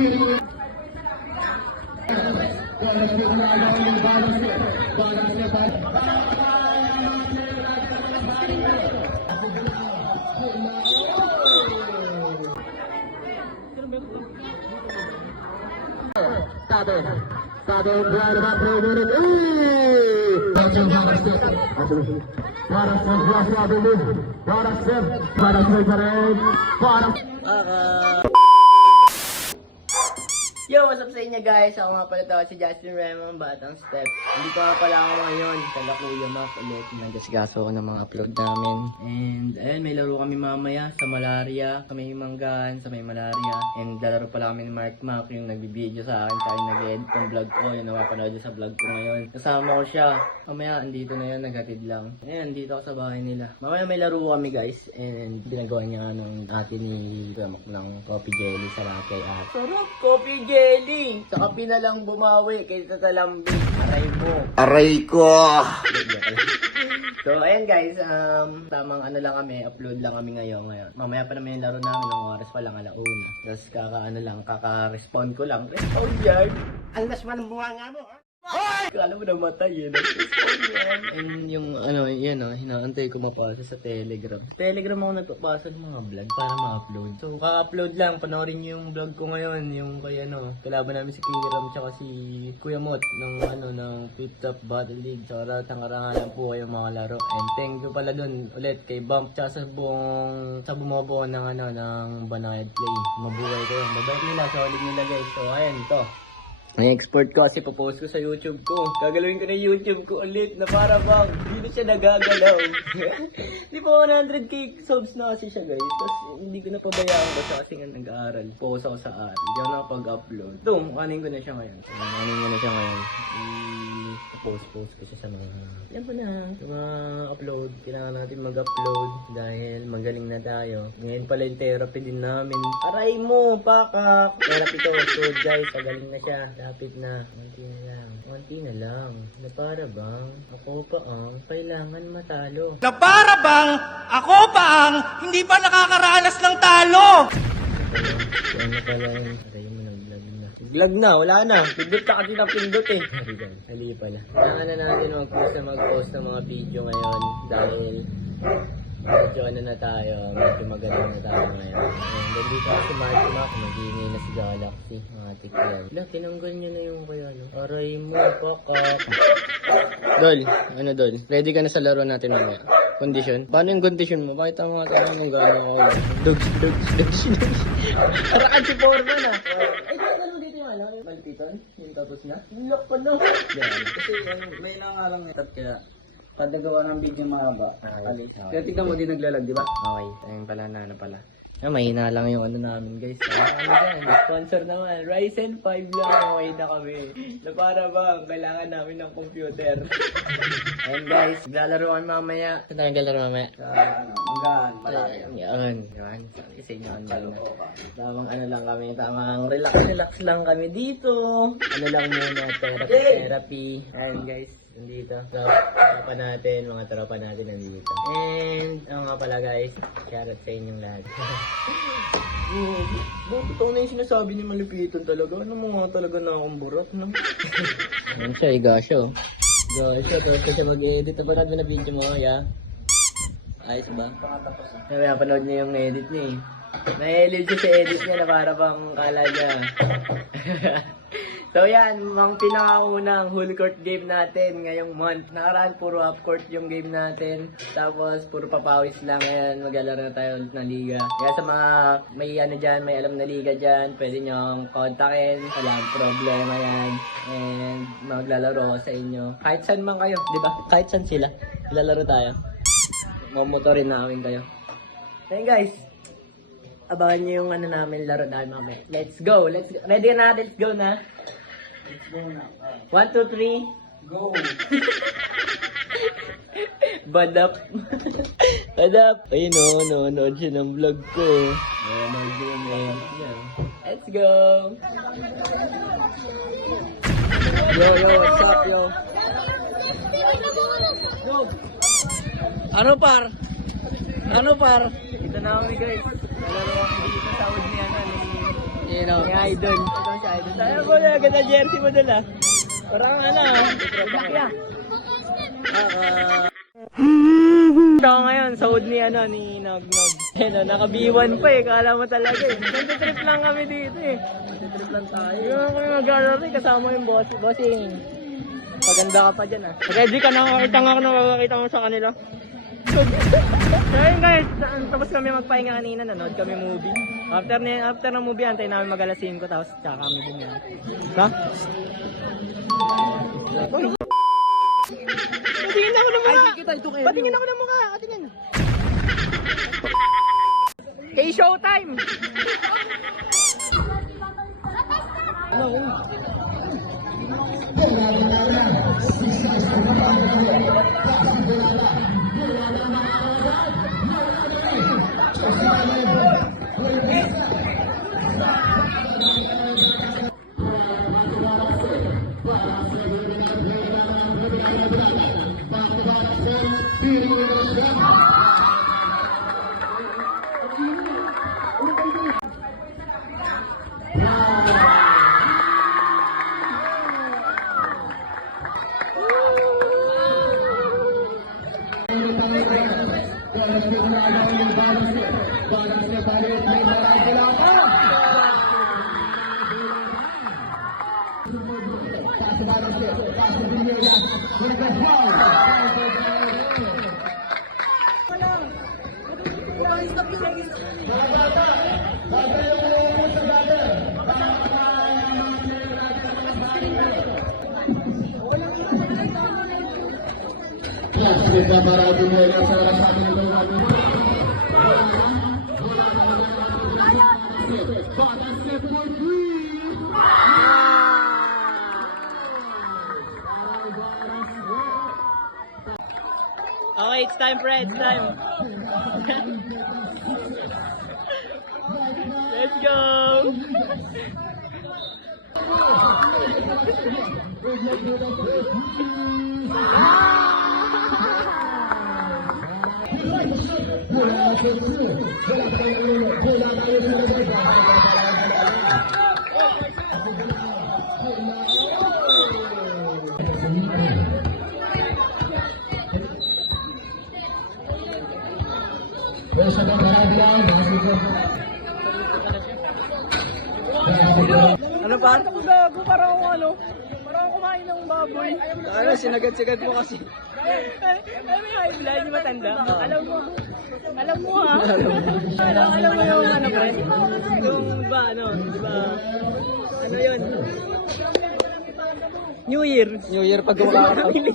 Sabi buwan naman promonin. Para sa Yo, what's up sa inyo guys? Ako nga pala tawag si Justin Raymond, Batang Step. Hindi pa pala ako ngayon sa La Kuya Map ulit. Nagkasigaso ako ng mga upload namin. And ayun, may laro kami mamaya sa malaria, sa may manggahan, sa may malaria. And lalaro pala kami ni Mark Mac, yung nagbibideo sa akin, sa akin nag-edit ng vlog ko. Yung napapanood sa vlog ko ngayon. Kasama ko siya. Mamaya, andito na yun, naghatid lang. Ayan, dito ako sa bahay nila. Mamaya may laro kami guys. And pinagawa niya nga ng ate ni Kuya Mac ng coffee jelly sa lahat kay ate. Sarap, coffee jelly! Sa kape na lang bumawi kaysa sa lambing. Aray mo. Aray ko! So, ayan guys, tamang ano lang kami, upload lang kami ngayon. Mamaya pa naman yung laro namin, ng oras pa lang, alauna. Tapos kaka-respond ko lang. Respond yan! Alas man ang buha nga mo, kala mo namatay yun. And yung yan hinaantay ko mapasa sa Telegram. Telegram ako nagpapasa ng mga vlog para ma-upload. So kaka-upload lang, panoorin nyo yung vlog ko ngayon. Yung kay kalaban namin si Kiram tsaka si Kuya Mot ng Pit Top Battle League. So ang karangalan po kayong mga laro. And thank you pala dun ulit kay Bump tsaka sa bumubuo ng ng Banayad Play. Mabuhay kayo. Mabait nila, solid nila guys. So ayan to. I-export ko kasi popost ko sa YouTube ko. Gagalawin ko na YouTube ko ulit na para bang hindi na siya nagagalaw. Di ba 100k subs na kasi siya guys. Tapos hindi ko na pabayaan kasi nga nag-aaral. Post ako sa aaral. Hindi ako nakapag-upload. Ito, kanin ko na siya ngayon. Post ko siya sa mga yan po na mga upload. Kailangan natin mag-upload dahil magaling na tayo. Ngayon pala yung therapy din namin. Aray mo, pakak! Therapy to. So guys, magaling na siya. Lapit na. Konti na lang. Na para bang ako pa ang kailangan matalo. Na para bang ako pa ang hindi pa nakakaranas ng talo. Ano pala yun? Aray mo, nag-vlog na. Vlog na, wala na. Pindot ka kasi ng pindot eh. Hali pala. Kailangan na natin mag-post ng mga video ngayon dahil medyo na tayo, medyo magaling na tayo ngayon. And then dito ako si Mark Mac, nag-iingay na si Galaxy, mga tikyan. Wala, tinanggal niya na yung kaya aray mo, pakak. Dol, Dol? Ready ka na sa laro natin mamaya? Condition? Paano yung condition mo? Bakit ang mga tanong mong gano'n ako? Dogs. Harakan si Foreman ah. Ay, saan mo dito yung malpitan? Yung tapos na? Lock pa na. Kasi may nangarang netat kaya padagawa ng video mahaba. Kaya tignan mo, di naglalag, di ba? Okay, ayun pala na pala. Mahina lang yung namin guys. Sponsor naman. Ryzen 5 lang. Okay na kami. Na para bang kailangan namin ng computer. Ayun guys, naglalaro kami mamaya. Saan tayo naglalaro mamaya? Manggahan, malaki. Yan. Sabi sa inyo na. Tamang lang kami. Tamang relax lang kami dito. Lang muna. Therapy. Ayun guys. Nandito. Mga tropa natin nandito. And, nga pala guys, shoutout sa inyong lahat. Totoo na yung sinasabi ni Malipitan talaga. Ano mo nga talaga na akong burat, no? Ayan siya, Gasyo. Tapos siya mag-edit. Napanood mo na video mo, ya? Ayos ba? Napanood niya yung edit niya eh. Na-elid siya sa edit niya na para bang kala niya. So yan, ang pinakaunang whole court game natin ngayong month. Nakaraan puro half court yung game natin. Tapos puro papawis lang. Ngayon maglalaro na tayo ulit ng liga. Kaya sa mga may may alam na liga dyan, pwede nyong kontakin. Walang problema yan. And maglalaro sa inyo. Kahit saan man kayo, di ba? Kahit saan sila, lalaro tayo. Mamotorin namin kayo. Then guys, abangan nyo yung namin, laro namin mamaya. Let's go! Ready na? Let's go na! Let's go na. 1, 2, 3, Go! Badap! Badap! Ayun nanonood siya ng vlog ko. Nanonood siya ng edit niya. Let's go! Yo, what's up, yo? Go! Ano par? Ito na kami guys. Nalaro kami dito sa wood ni You know, yung idol. Ito si idol. Tayo ko na, ganda jersey mo dala. Parang ano, bakya. Ito ngayon, saud ni Nognog. Ano, naka-B1 pa eh, kala mo talaga eh. Nag-trip lang kami dito eh. Nag-trip lang tayo. Yung kami mag-gallery, kasama yung bossing. Paganda ka pa dyan ah. Ready ka na, makita nga ako na makakita mo sa kanila. So yun guys, tapos kami magpahinga kanina, nanood kami movie. After ng movie, antay namin mag-alas 5, tapos tsaka kami bumili. Ha? Patingin ako ng mukha! Patingin ako ng mukha! Patingin! Hey, showtime! Okay, it's time, Fred. It's time. Let's go. Ano ba? Ako gago, parang akong kumain ng baboy. Ano, sinagad-sigad mo kasi. Alam mo yung high blood, yung matanda? Alam mo ha? Alam mo yung ano, friend? Yung ba, ano yun? New Year pag gumakakapili.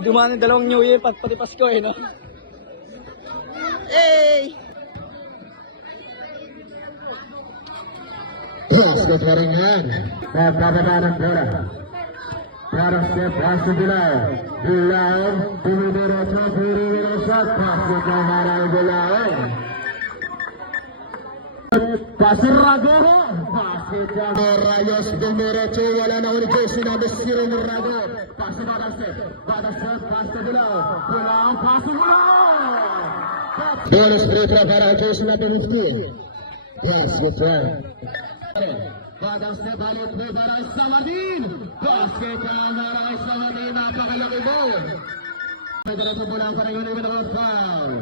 Dumaan ng 2 New Year, pati Pasko eh, no? Hey! Basket Waringan. Bababa ng bola. Para sa Pasig Bilao. Bilao. Dumidirato. Shot. Pasig ng Maray Bilao. Pasig Rago. Pasig ng Rayos. Dumidirato. Wala na ulit yung sinabi siro ng Rago. Pasig Badasset. Pasig Bilao. Bilao. Pasig Bilao. Bonus free throw para ang sinabi 50. Yes, that's right. Badang step balik mo, Maray Sawadin! Basket ang Maray Sawadin, napakalaki mo! Pagdaran mo mula pa rin yung mga foul.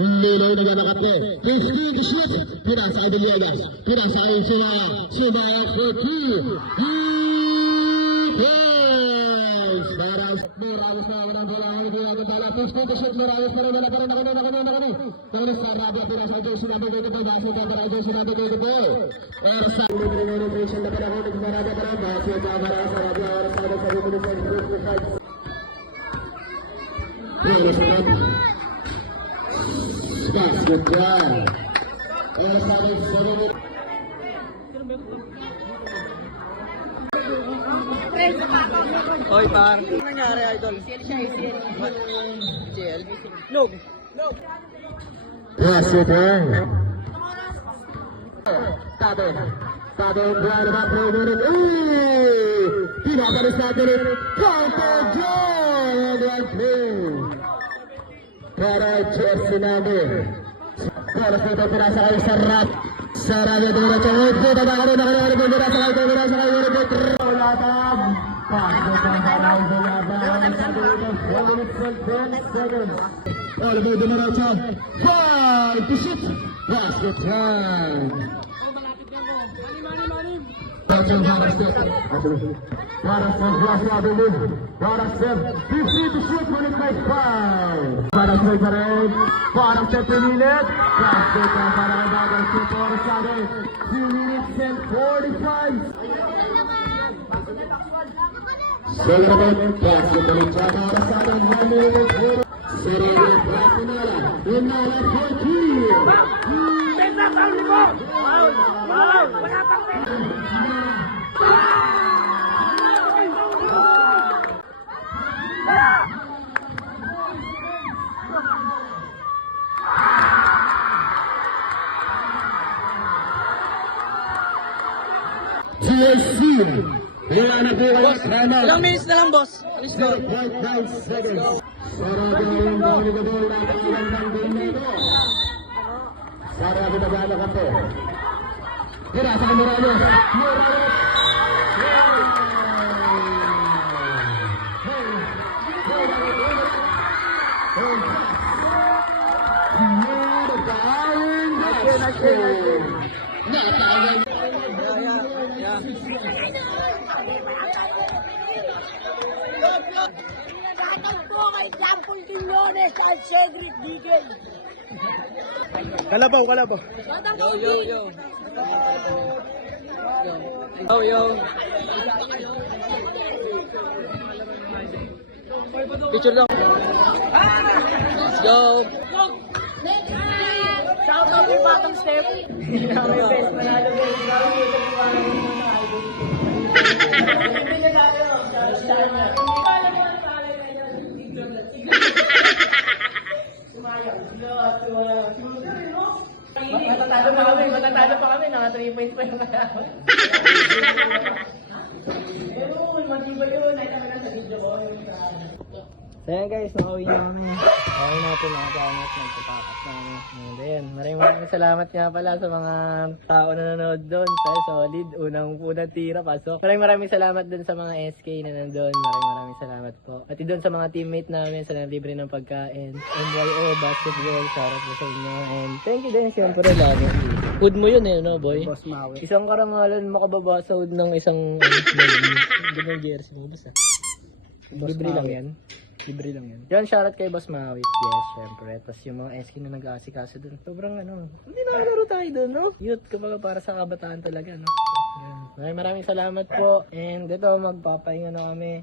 Liloy naganakat niya. Christine Schmidt, pinasa kay Diliagas. Pinasa kay Sumaya for 2. Morales na walang bola ang ginagawa bala. Push to shoot Morales pero wala pa rin nakuni. Tapos sa Rabia pinasa dyan sinabi ko dito base ka para dyan sinabi ko dito. Ersa celebration na para ko ng Rabia para base ka para sa Rabia para sa dito sa group 5. Basketball. Ersa dito Hoy, par. Ano nangyari, idol? CL. Log. Yes, it is. Tabe Brian about play winning. Pinapalis natin it. Counter goal! And one play. para jersey number. Para sa ito, pinasa kayo sa rat. Sa rami, dumiretso. Puta na kayo, pinasa kayo. Latag. Pasok ang haraw sa laban. Sa dulo, 1 minute and 10 seconds. Oliver dumiretso. 5 to shoot. Basket time. Para sa Glass Avenue. Para sa 50 to shoot. Minute by 5. Para sa pa rin. Para sa pinilit. Basket time para ang bagang shoot. Para sa akin. 2 minutes and 45. Celebrate basket ulit siya para sa akin. 1 minute. Sereno Platinala. Inala 14. TSC. Wala na po kayo. Ilang minutes na lang, boss? 0.9 seconds. Sarado na yung volleyball na kawan ng game na ito. Sarado na gala ka po. Tira sa Morales. Batang ko kay Jampol Quiñones at Cedric Digel. Kalabaw. Batang ko Picture lang. Let's go. Shout out kay Batang Step. Matatalo pa kami, naka 3 points pa yung kalaban. Pero matibay yun, nakita ko na sa video ko. So yan guys, nakauwi na kami. Okay natin nakakaanap, nagpapakas na kami. And ayan, maraming salamat nga pala sa mga tao na nanonood doon. Sa solid, unang tira, pasok. Maraming salamat dun sa mga SK na nandun. Maraming salamat po. At doon sa mga teammate namin sa libre ng pagkain. MYO Basketball, shoutout po sa inyo. And thank you din, siyempre lalo. Hood mo yun no boy? Boss Maui. Isang karangalan makababa sa hood ng isang ganyan jersey mo. Basta. Libre lang yan. Libre lang yan. Yan, shoutout kay Boss Maui. Yes, syempre. Tapos yung mga SK na nag-aasikaso dun. Sobrang hindi nakalaro tayo dun, no? Youth, kumbaga para sa kabataan talaga, no? Yan. Maraming salamat po. And ito, magpapahinga na kami.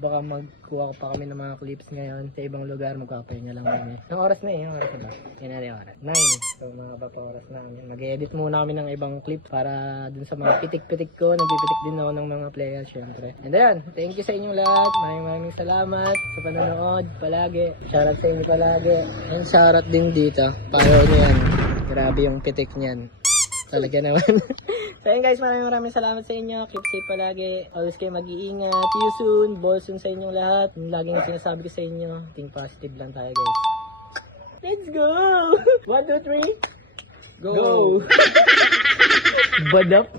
Baka magkuha pa kami ng mga clips ngayon sa ibang lugar. Magpapahinga lang kami. Yung oras na yung oras na ba? Yan na yung oras. 9. So, mga oras na kami. Mag-edit muna kami ng ibang clip para dun sa mga pitik-pitik ko. Nagpipitik din ako ng mga players, syempre. And ayan, thank you sa inyong lahat. Maraming salamat sa panonood palagi. Shoutout sa inyo palagi. And shoutout din dito. Follow nyo yan. Grabe yung pitik niyan. Talaga naman. So yun guys, maraming salamat sa inyo. Keep safe palagi. Always kayo mag-iingat. See you soon. Balls soon sa inyong lahat. Yung laging sinasabi ko sa inyo. Think positive lang tayo guys. Let's go! 1, 2, 3. Go! Badap.